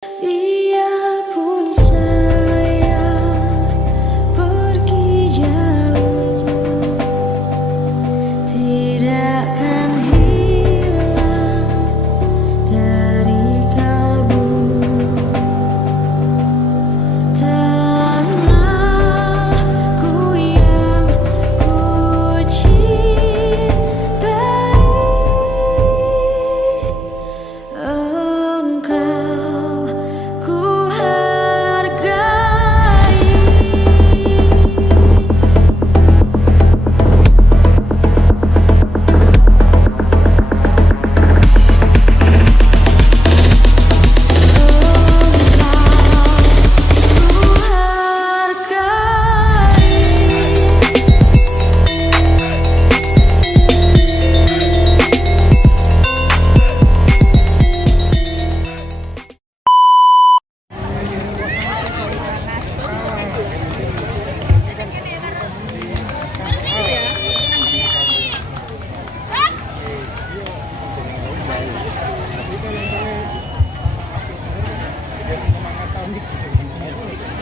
Biarpun saya pergi jauh, tidak akan hilang dari kalbu. Tanahku yang ku cintai, engkau ku hargai.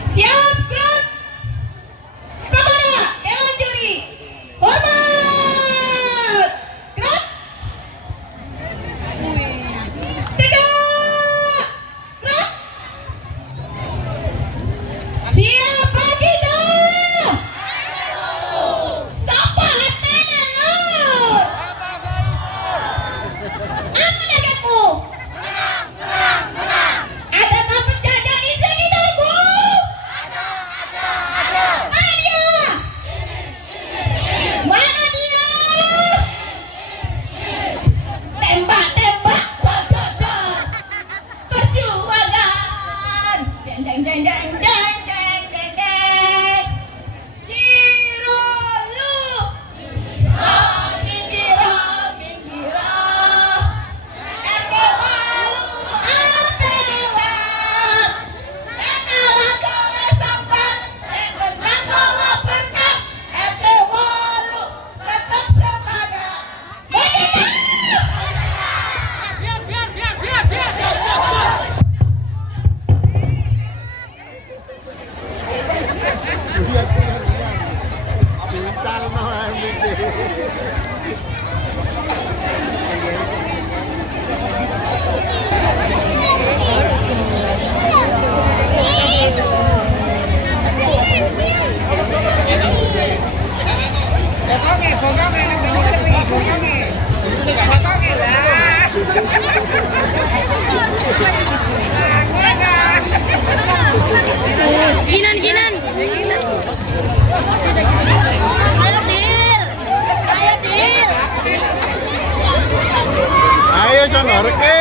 Siap, gerak! Kemana? Dewan juri! Hormat! Gerak! 3! Gerak! Siapa kita? Siapa Letnan Nur? Apa targetmu? Adakah penjajah di sekitarmu? Mana dia? Tembak-tembak berdoa perjuangan. Jeng jeng jeng jeng jeng jeng jeng jeng. Jirolu. Ginggiro, ginggiro. Ente walu ante lewat. Dengarlah kau sampan, dengarlah kau berkat. Ente walu tetap semangat. Merdeka! Kinan. Ayo Dil. Ayo sono reke.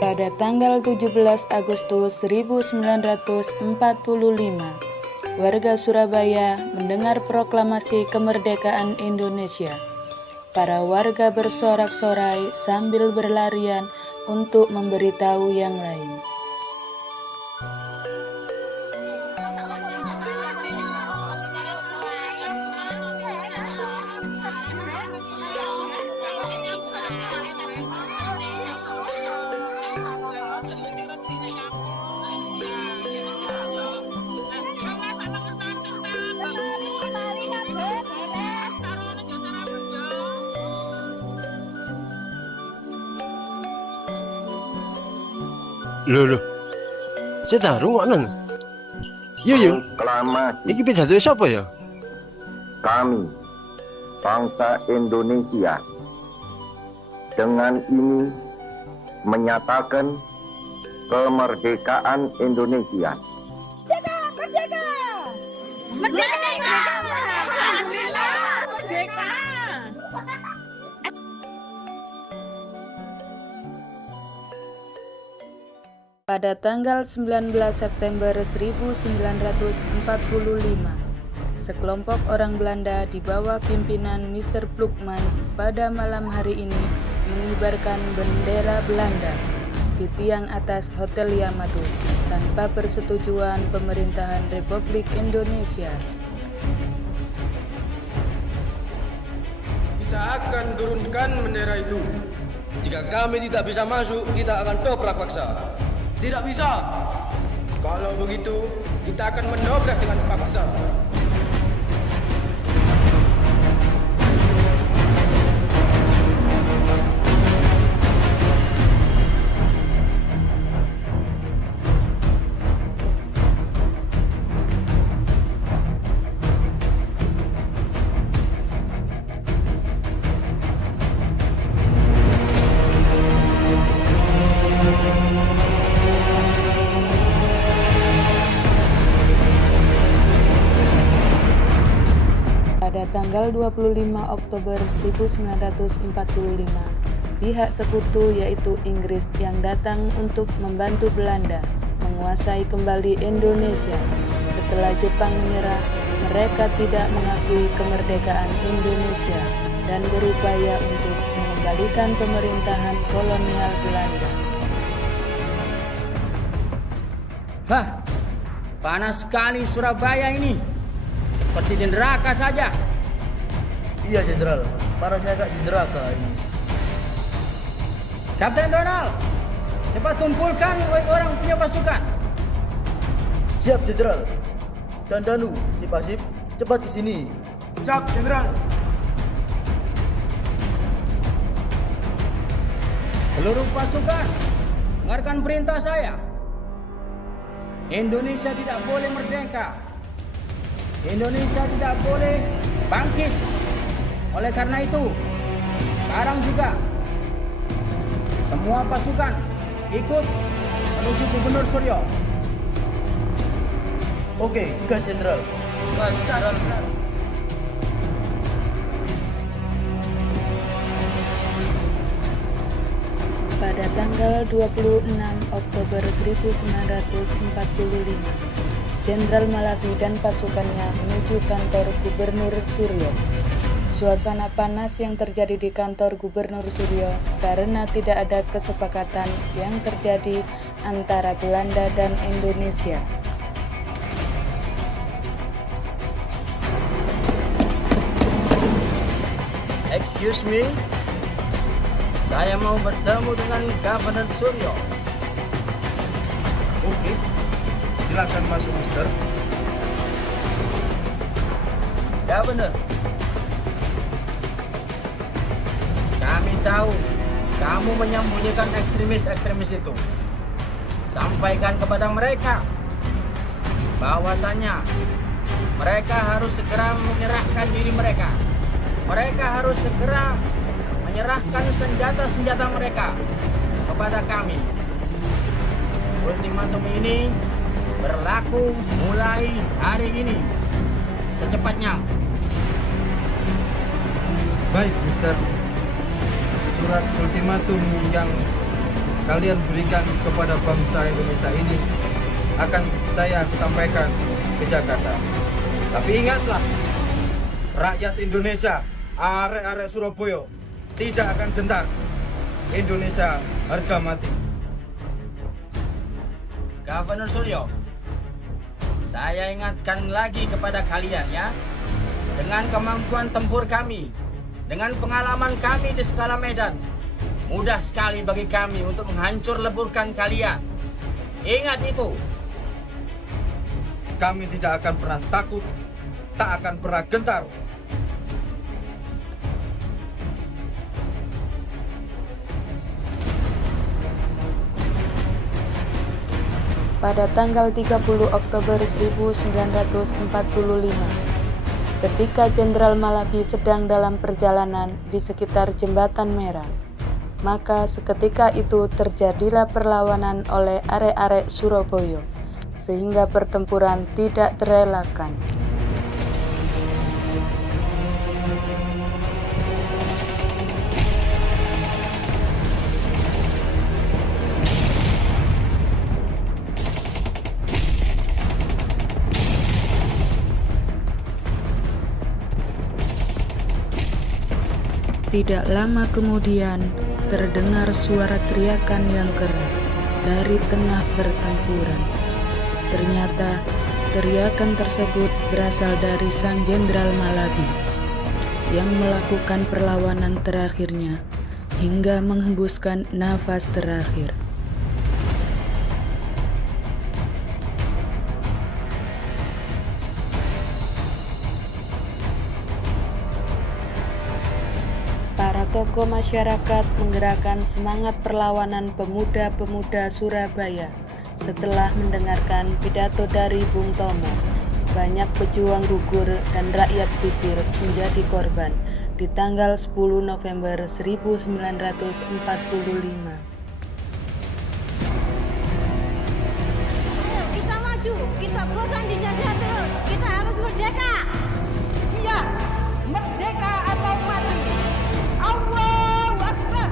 Pada tanggal 17 Agustus 1945, warga Surabaya mendengar proklamasi kemerdekaan Indonesia. Para warga bersorak-sorai sambil berlarian untuk memberitahu yang lain. Loh. Saya tahu mana? Iya. Proklamasi Iki pidato siapa ya? kami, bangsa Indonesia, dengan ini menyatakan kemerdekaan Indonesia. Pada tanggal 19 September 1945, sekelompok orang Belanda di bawah pimpinan Mr. Plukman pada malam hari ini mengibarkan bendera Belanda di tiang atas Hotel Yamato tanpa persetujuan pemerintahan Republik Indonesia. akan turunkan bendera itu. Jika kami tidak bisa masuk, kita akan dobrak paksa. Tidak bisa. Kalau begitu, kita akan mendobrak dengan paksa. Pada tanggal 25 Oktober 1945, pihak sekutu yaitu Inggris yang datang untuk membantu Belanda menguasai kembali Indonesia. Setelah Jepang menyerah, mereka tidak mengakui kemerdekaan Indonesia dan berupaya untuk mengembalikan pemerintahan kolonial Belanda. Hah, panas sekali Surabaya ini. Seperti di neraka saja. Iya, Jenderal. Panasnya agak di neraka ini. Kapten Donald, cepat kumpulkan orang punya pasukan. Siap, Jenderal. Dan Danu, si Pasip, cepat ke sini. Siap, Jenderal. Seluruh pasukan, dengarkan perintah saya. Indonesia tidak boleh merdeka. Indonesia tidak boleh bangkit. Oleh karena itu, sekarang juga semua pasukan ikut menuju Gubernur Suryo. Oke, gas, Jenderal. Gas, Jenderal. Pada tanggal 26 Oktober 1945, Jenderal Malabi dan pasukannya menuju kantor Gubernur Suryo. Suasana panas yang terjadi di kantor Gubernur Suryo karena tidak ada kesepakatan yang terjadi antara Belanda dan Indonesia. Excuse me, saya mau bertemu dengan Governor Suryo. Oke. Silakan masuk, Mister. Governor, kami tahu kamu menyembunyikan ekstremis-ekstremis itu. Sampaikan kepada mereka bahwasanya mereka harus segera menyerahkan diri mereka. Mereka harus segera menyerahkan senjata-senjata mereka kepada kami. Ultimatum ini berlaku mulai hari ini secepatnya. Baik, Mister. Surat ultimatum yang kalian berikan kepada bangsa Indonesia ini akan saya sampaikan ke Jakarta. Tapi ingatlah, rakyat Indonesia, arek-arek Surabaya tidak akan gentar. Indonesia harga mati. Governor Suryo, saya ingatkan lagi kepada kalian ya, dengan kemampuan tempur kami, dengan pengalaman kami di segala medan, mudah sekali bagi kami untuk menghancur leburkan kalian. Ingat itu. Kami tidak akan pernah takut, tak akan pernah gentar. Pada tanggal 30 Oktober 1945, ketika Jenderal Malabi sedang dalam perjalanan di sekitar Jembatan Merah, maka seketika itu terjadilah perlawanan oleh arek-arek Surabaya, sehingga pertempuran tidak terelakkan. Tidak lama kemudian, terdengar suara teriakan yang keras dari tengah pertempuran. Ternyata teriakan tersebut berasal dari sang Jenderal Malabi. yang melakukan perlawanan terakhirnya hingga menghembuskan nafas terakhir. Para tokoh masyarakat menggerakkan semangat perlawanan pemuda-pemuda Surabaya. Setelah mendengarkan pidato dari Bung Tomo, banyak pejuang gugur dan rakyat sipil menjadi korban di tanggal 10 November 1945. Kita maju, kita bosan dijajah terus. Kita harus merdeka. Iya, merdeka atau mati. Allahu Akbar.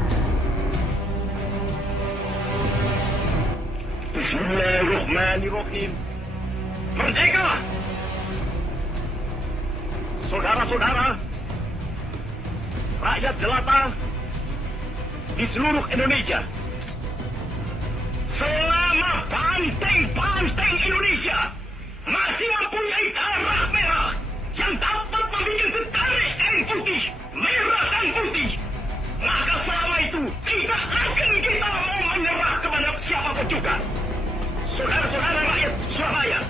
Bismillahirrahmanirrahim. Merdeka! Saudara-saudara, rakyat jelata di seluruh Indonesia, selama banteng-banteng Indonesia masih mempunyai darah merah yang dapat membuat setarik kain putih, merah dan putih, maka selama itu tidak akan kita mau menyerah kepada siapapun juga. Saudara-saudara rakyat Surabaya,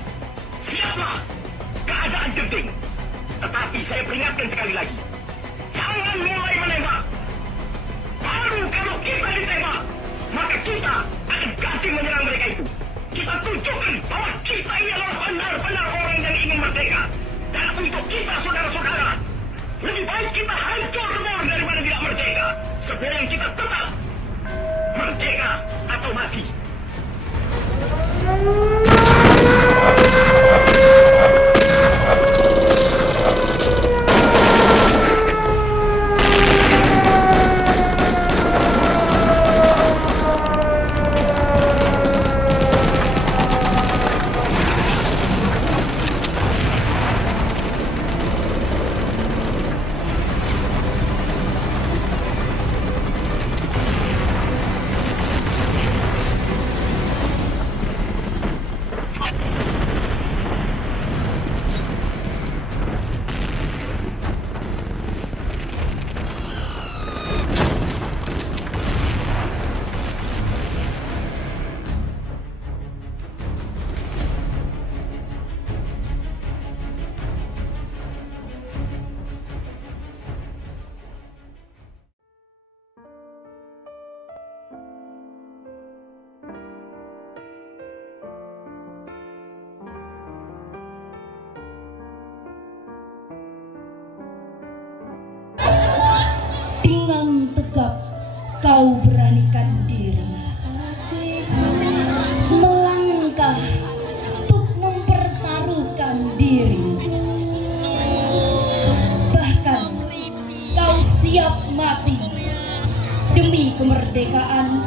siaplah keadaan genting. Tetapi saya peringatkan sekali lagi, jangan mulai menembak. Baru kalau kita ditembak, maka kita akan kasih menyerang mereka itu. Kita tunjukkan bahwa kita ini adalah benar-benar orang yang ingin merdeka. Dan untuk kita saudara-saudara, lebih baik kita hancur semua daripada tidak merdeka. Sebelum kita tetap merdeka atau mati. Dengan tegap kau beranikan diri melangkah untuk mempertaruhkan diri. Bahkan kau siap mati demi kemerdekaan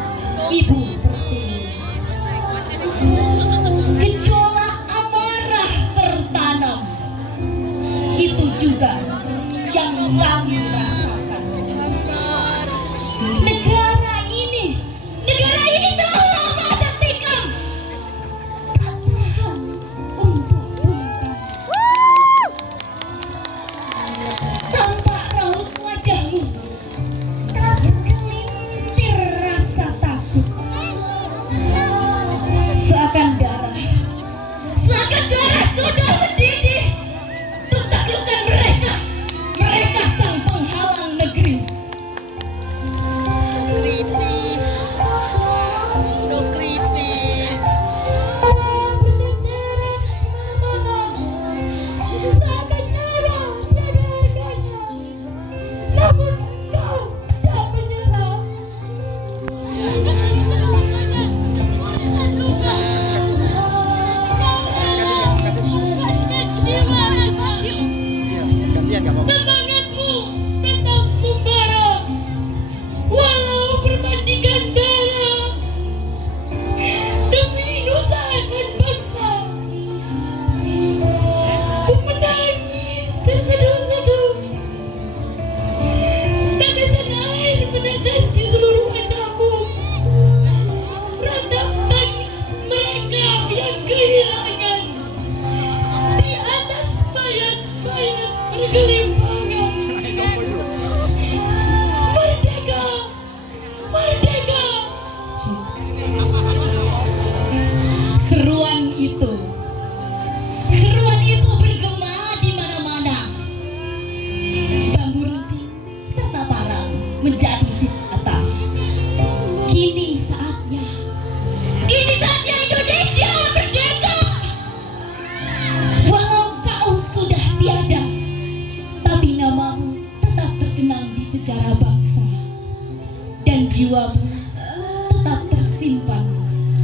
Ibu Pertiwi. Gejolak amarah tertanam, itu juga yang kami rasakan. Negara ini telah ada tikam, tak tahan untuk bungkam. Tampak raut wajahmu, tak segelintir rasa takut. Seakan darah sudah mendidih untuk taklukkan mereka sang penghalang negeri. So creepy. Seakan nyawa tiada harganya, namun kau tak menyerah. Semangatmu tetap membara, walau berbandingkan darah, demi nusa dan bangsa. Ku menangis terseduh-seduh, tetesan air menetes di seluruh wajahku. Ratap tangis mereka yang kehilangan di atas mayat-mayat bergelimpangan. jiwamu tetap tersimpan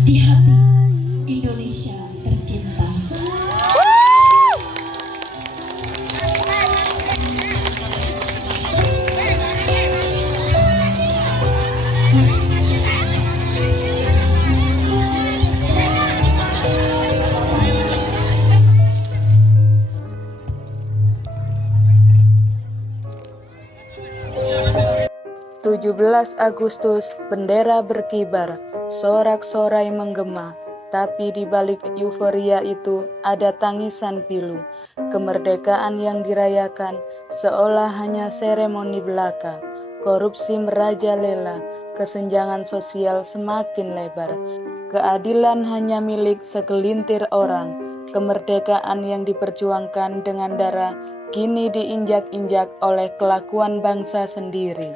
di hati Indonesia tercinta. 17 Agustus, bendera berkibar, sorak-sorai menggema, tapi di balik euforia itu ada tangisan pilu. Kemerdekaan yang dirayakan seolah hanya seremoni belaka. Korupsi merajalela, kesenjangan sosial semakin lebar. Keadilan hanya milik segelintir orang. Kemerdekaan yang diperjuangkan dengan darah kini diinjak-injak oleh kelakuan bangsa sendiri.